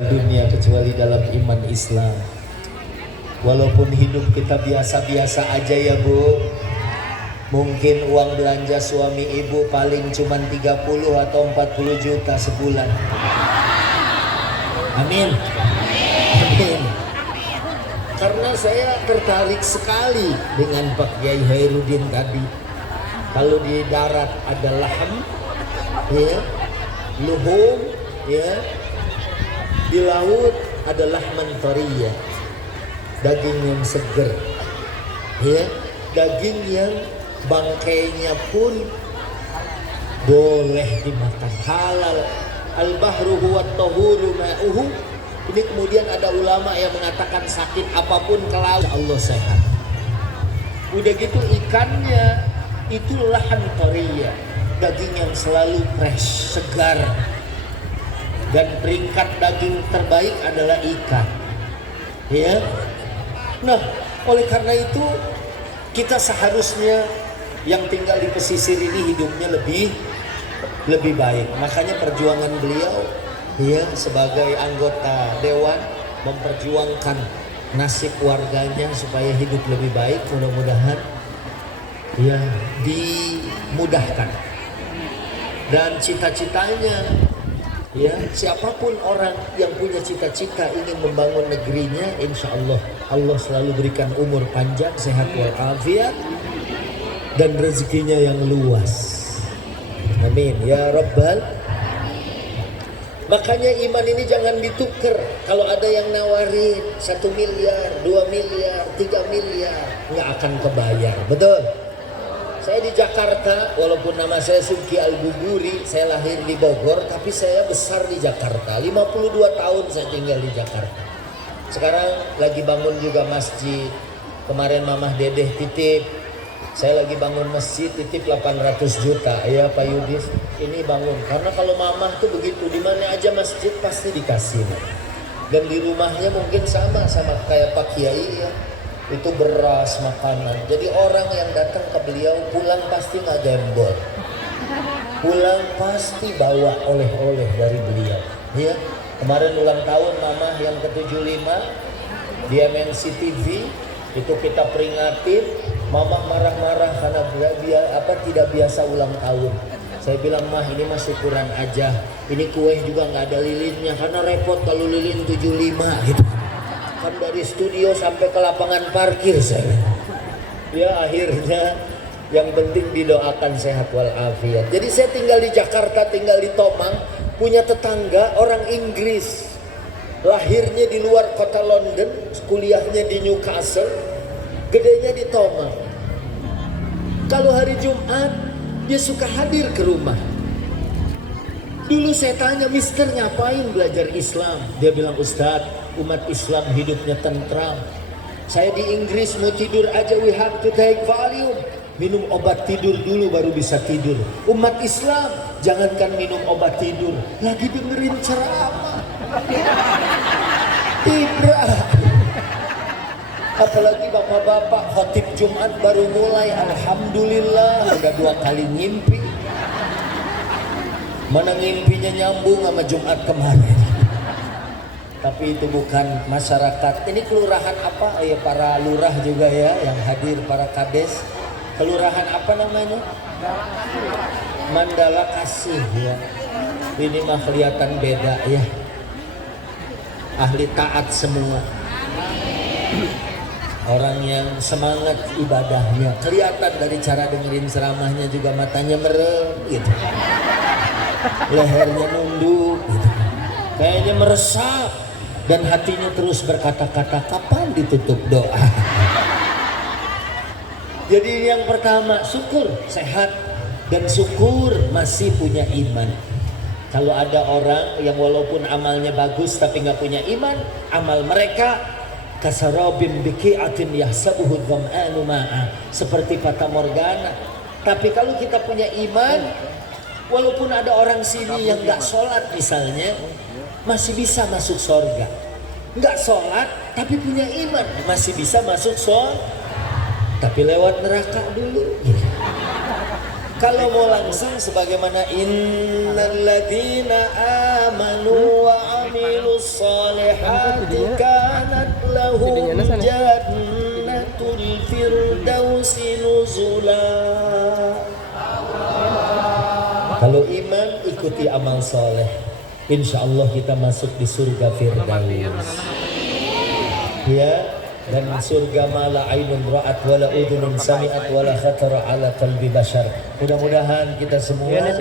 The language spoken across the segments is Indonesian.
dunia kecuali dalam iman Islam. Walaupun hidup kita biasa-biasa aja ya Bu, mungkin uang belanja suami ibu paling cuman 30 atau 40 juta sebulan. Amin. Amin. Karena saya tertarik sekali dengan Pak Kiai Khairuddin tadi. Kalau di darat ada lahm, ya, luhum, ya. Di laut adalah mantoriyah, daging yang seger, ya, daging yang bangkainya pun boleh dimakan, halal. Al-bahru huwa at-tahuru ma'uhu. Ini kemudian ada ulama yang mengatakan sakit apapun ke laut Allah sehat. Udah gitu ikannya itu lahan toriyah, daging yang selalu fresh, segar. Dan peringkat daging terbaik adalah ikan, ya. Nah, oleh karena itu kita seharusnya yang tinggal di pesisir ini hidupnya lebih baik. Makanya perjuangan beliau, ya, sebagai anggota dewan memperjuangkan nasib warganya supaya hidup lebih baik. Mudah-mudahan ya dimudahkan dan cita-citanya. Ya, siapapun orang yang punya cita-cita ingin membangun negerinya, insya Allah Allah selalu berikan umur panjang, sehat walafiat, dan rezekinya yang luas. Amin ya Rabbal. Makanya iman ini jangan ditukar. Kalau ada yang nawarin 1 miliar, 2 miliar, 3 miliar, nggak akan kebayar, betul? Saya di Jakarta, walaupun nama saya Subki Al-Buburi, saya lahir di Bogor, tapi saya besar di Jakarta. 52 tahun saya tinggal di Jakarta. Sekarang lagi bangun juga masjid. Kemarin Mamah Dedeh titip, saya lagi bangun masjid, titip 800 juta. Ya Pak Yudis, ini bangun. Karena kalau Mamah tuh begitu, di mana aja masjid pasti dikasih. Dan di rumahnya mungkin sama kayak Pak Kiai ya. Itu beras, makanan. Jadi orang yang datang ke beliau pulang pasti nggak gembor, pulang pasti bawa oleh-oleh dari beliau. Ya, kemarin ulang tahun Mama yang ke-75 di MNC TV itu kita peringatin, Mama marah-marah karena dia tidak biasa ulang tahun. Saya bilang, Mah ini mah syukuran aja, ini kue juga nggak ada lilinnya karena repot kalau lilin 75 gitu. Kan dari studio sampai ke lapangan parkir saya. Ya akhirnya yang penting didoakan sehat walafiat. Jadi saya tinggal di Jakarta, tinggal di Tomang, punya tetangga orang Inggris. Lahirnya di luar kota London, kuliahnya di Newcastle, gedenya di Tomang. Kalau hari Jumat dia suka hadir ke rumah. Dulu saya tanya, Mister ngapain belajar Islam? Dia bilang, Ustadz, umat Islam hidupnya tentram. Saya di Inggris mau tidur aja, we have to take Valium. Minum obat tidur dulu baru bisa tidur. Umat Islam jangankan minum obat tidur, lagi dengerin ceramah. Tidak. Apalagi bapak-bapak khotib Jumat baru mulai, alhamdulillah udah 2 kali ngimpi. Mana ngimpinya nyambung sama Jumat kemarin. Tapi itu bukan masyarakat. Ini kelurahan apa? Ya para lurah juga ya yang hadir, para kades. Kelurahan apa namanya? Mandala Kasih ya. Ini mah kelihatan beda ya. Ahli taat semua. Orang yang semangat ibadahnya. Kelihatan dari cara dengerin ceramahnya juga matanya merem gitu. Lehernya nunduk gitu. Kayaknya meresap. Dan hatinya terus berkata-kata, kapan ditutup doa? Jadi yang pertama, syukur sehat dan syukur masih punya iman. Kalau ada orang yang walaupun amalnya bagus tapi nggak punya iman, amal mereka kasarabim biqi'atin yahsabuhu dhama'anu ma'a, seperti fata morgana. Tapi kalau kita punya iman, walaupun ada orang sini yang nggak sholat misalnya, masih bisa masuk surga. Nggak sholat tapi punya iman, masih bisa masuk surga. Tapi lewat neraka dulu. Kalau mau langsung sebagaimana innalladzina amanu wa amilu sholihati kanat lahum jannatul firdausi nuzula. Kalau iman ikuti amal soleh, insya Allah kita masuk di surga Firdaus. Ya, dan surga mala ainun ra'at wala udhunun sami'at wala khatara ala qalbi bashar. Mudah-mudahan kita semua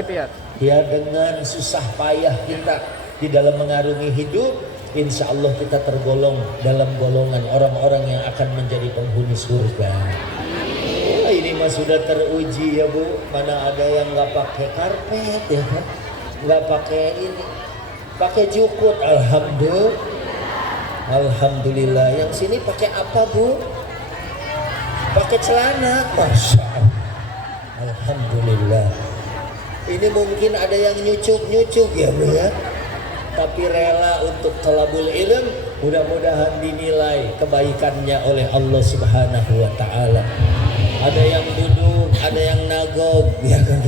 ya dengan susah payah kita di dalam mengarungi hidup, insya Allah kita tergolong dalam golongan orang-orang yang akan menjadi penghuni surga. Ini mah sudah teruji ya Bu, mana ada yang nggak pakai karpet ya kan, nggak pakai ini, pakai jukut. Alhamdulillah. Yang sini pakai apa Bu? Pakai celana. Masya Allah. Alhamdulillah. Ini mungkin ada yang nyucuk ya Bu ya, tapi rela untuk thalabul ilm. Mudah-mudahan dinilai kebaikannya oleh Allah Subhanahu wa Ta'ala. Ada yang duduk, ada yang nagog, ya kan?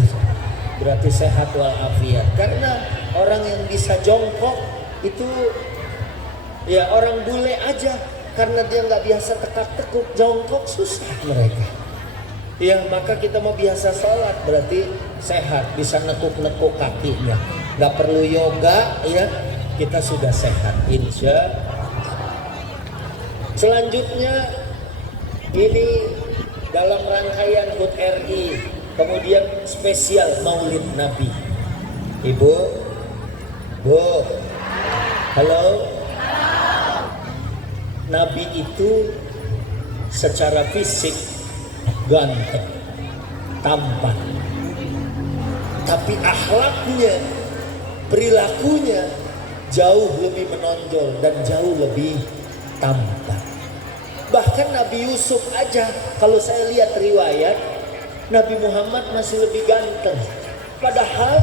Berarti sehat walafiat. Karena orang yang bisa jongkok itu ya orang bule aja, karena dia nggak biasa tekak-tekuk, jongkok susah mereka. Ya maka kita mau biasa sholat berarti sehat, bisa nekuk-nekuk kakinya, nggak perlu yoga ya, kita sudah sehat insya. Selanjutnya ini dalam rangkaian HUT RI, kemudian spesial Maulid Nabi. Ibu, Bu, halo. Nabi itu secara fisik ganteng, tampan, tapi akhlaknya, perilakunya jauh lebih menonjol dan jauh lebih tampan. Bahkan Nabi Yusuf aja, kalau saya lihat riwayat, Nabi Muhammad masih lebih ganteng. Padahal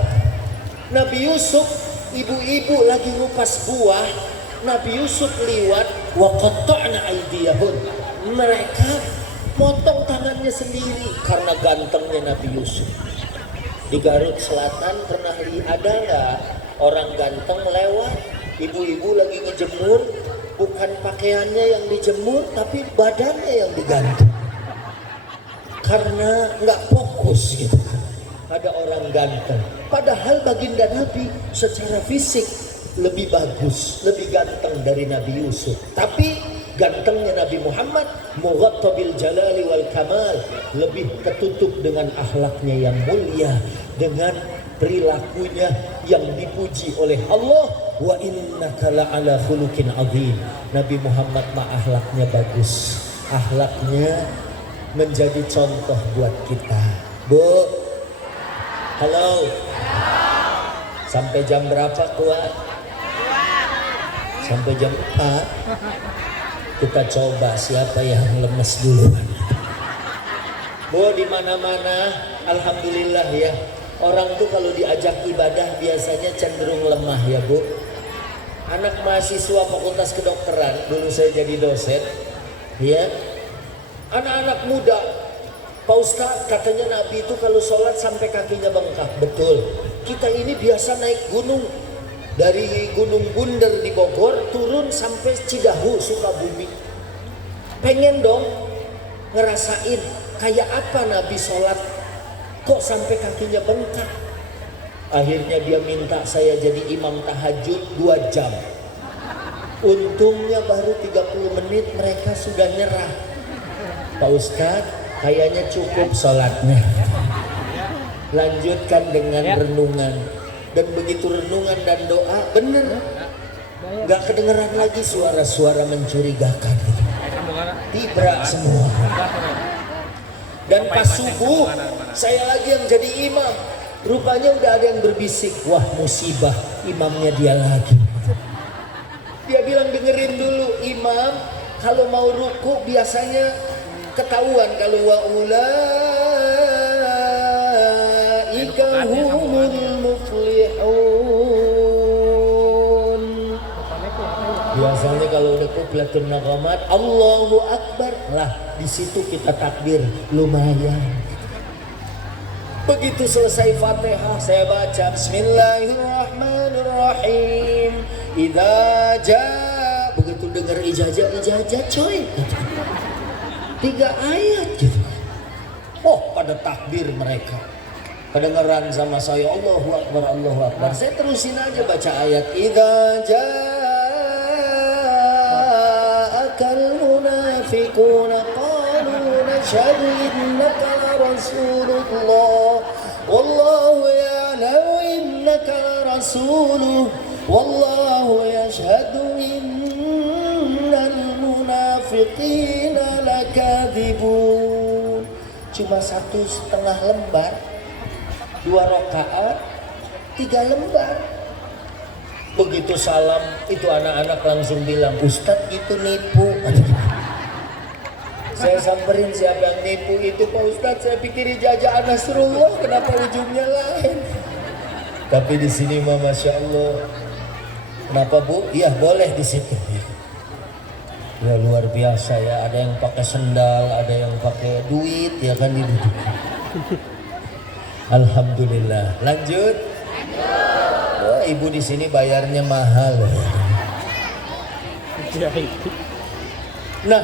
Nabi Yusuf, ibu-ibu lagi ngupas buah, Nabi Yusuf liwat, wa qatta'na aydiyahun. Mereka potong tangannya sendiri karena gantengnya Nabi Yusuf. Di Garut Selatan pernah ada nggak orang ganteng lewat, ibu-ibu lagi ngejemur, bukan pakaiannya yang dijemur tapi badannya yang digantung karena nggak fokus gitu. Ada orang ganteng, padahal baginda Nabi secara fisik lebih bagus, lebih ganteng dari Nabi Yusuf. Tapi gantengnya Nabi Muhammad mughattabil jalali wal kamal, lebih tertutup dengan akhlaknya yang mulia, dengan perilakunya yang dipuji oleh Allah. Wa innaka la'ala khuluqin azim. Nabi Muhammad mah akhlaknya bagus, akhlaknya menjadi contoh buat kita. Bu, halo. Sampai jam berapa kuat? Sampai jam 4. Kita coba siapa yang lemes dulu. Bu, di mana-mana alhamdulillah ya. Orang tuh kalau diajak ibadah biasanya cenderung lemah ya Bu. Anak mahasiswa Fakultas Kedokteran, dulu saya jadi dosen, ya. Anak-anak muda, Pak Ustadz katanya Nabi itu kalau sholat sampai kakinya bengkak. Betul. Kita ini biasa naik gunung, dari Gunung Bunder di Bogor turun sampai Cidahu, Sukabumi. Pengen dong ngerasain kayak apa Nabi sholat kok sampai kakinya bengkak. Akhirnya dia minta saya jadi imam tahajud 2 jam. Untungnya baru 30 menit mereka sudah nyerah. Pak Ustadz kayaknya cukup sholatnya, lanjutkan dengan renungan. Dan begitu renungan dan doa bener, gak kedengeran lagi suara-suara mencurigakan. Tibra semua. Dan pas subuh saya lagi yang jadi imam, rupanya udah ada yang berbisik, wah musibah, imamnya dia lagi. Dia bilang dengerin dulu imam, kalau mau ruku biasanya ketahuan kalau wa ulaika humul muflihun. Biasanya kalau udah qiblatun naghamat, Allahu Akbar, lah di situ kita takbir lumayan. Begitu selesai Fatihah saya baca Bismillahirrahmanirrahim. idza jaa, begitu dengar ijazah coy. 3 ayat gitu. Oh, pada takbir mereka. Kedengeran sama saya, Allahu Akbar, Allahu Akbar. Saya terusin aja baca ayat idza ja'akal munafiquna qalu nashhadu innaka la rasulullah wallahu ya'lamu innaka la rasuluh wallahu yashhadu innal munafiqina lakadzibun. Cuma 1,5 lembar, 2 rakaat, 3 lembar. Begitu salam, itu anak-anak langsung bilang, Ustadz itu nipu. Saya samperin, siapa yang nipu itu Pak Ustadz? Saya pikir ijazah Nasrullah, kenapa ujungnya lain? Tapi di sini mah Masya Allah. Kenapa Bu? Iya boleh di situ. Ya luar biasa ya, ada yang pakai sendal, ada yang pakai duit, ya kan itu. Alhamdulillah. Lanjut. Oh, ibu di sini bayarnya mahal. Nah,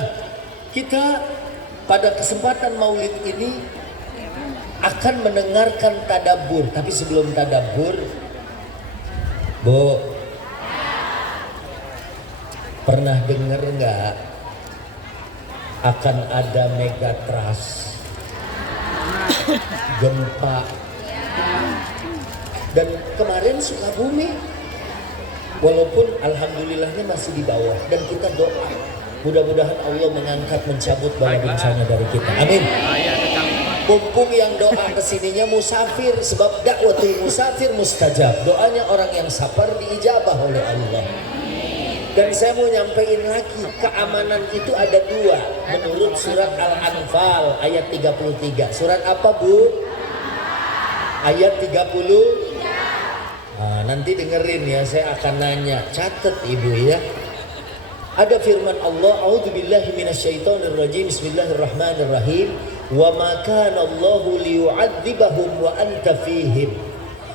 kita pada kesempatan Maulid ini akan mendengarkan tadabbur, tapi sebelum tadabbur, Bu, pernah dengar nggak akan ada megatrust, gempa, dan kemarin Sukabumi, walaupun alhamdulillahnya masih di bawah, dan kita doa mudah-mudahan Allah mengangkat, mencabut bala bencana dari kita, amin. Mumpung yang doa kesininya musafir, sebab dakwatul musafir mustajab, doanya orang yang sabar diijabah oleh Allah. Dan saya mau nyampein lagi, keamanan itu ada 2 menurut surat Al-Anfal ayat 33. Surat apa Bu? Ayat 30. Nah, nanti dengerin ya, saya akan nanya, catat Ibu ya. Ada firman Allah, a'udzubillahi minasyaitonirrajim, bismillahirrahmanirrahim, wa ma kana Allahu liyu'adzibahum wa anta fihim.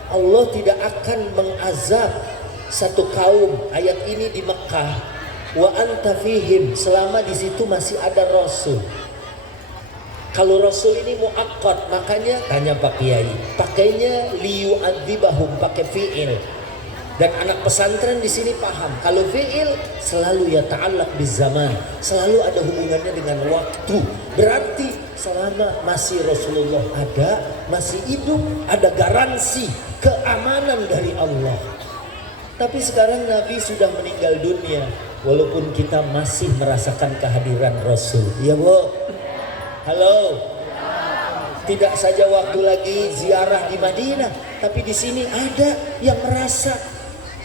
Allah tidak akan mengazab satu kaum, ayat ini di Mekah, wa anta fihim, selama di situ masih ada Rasul. Kalau Rasul ini muakkad, makanya tanya Pak Kiai, pakainya liyu'adzibahum, pakai fi'il. Dan anak pesantren di sini paham, kalau fi'il selalu ya ta'allaq bizaman, selalu ada hubungannya dengan waktu. Berarti selama masih Rasulullah ada, masih hidup, ada garansi keamanan dari Allah. Tapi sekarang Nabi sudah meninggal dunia, walaupun kita masih merasakan kehadiran Rasul. Ya Bu? Halo? Tidak saja waktu lagi ziarah di Madinah, tapi di sini ada yang merasa.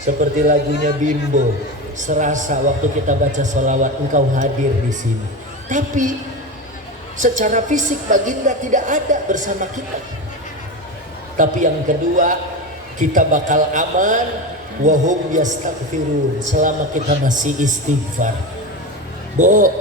Seperti lagunya Bimbo, serasa waktu kita baca sholawat engkau hadir di sini. Tapi secara fisik Baginda tidak ada bersama kita. Tapi yang kedua, kita bakal aman. Wahum yastaghfirun, selama kita masih istighfar. Bu,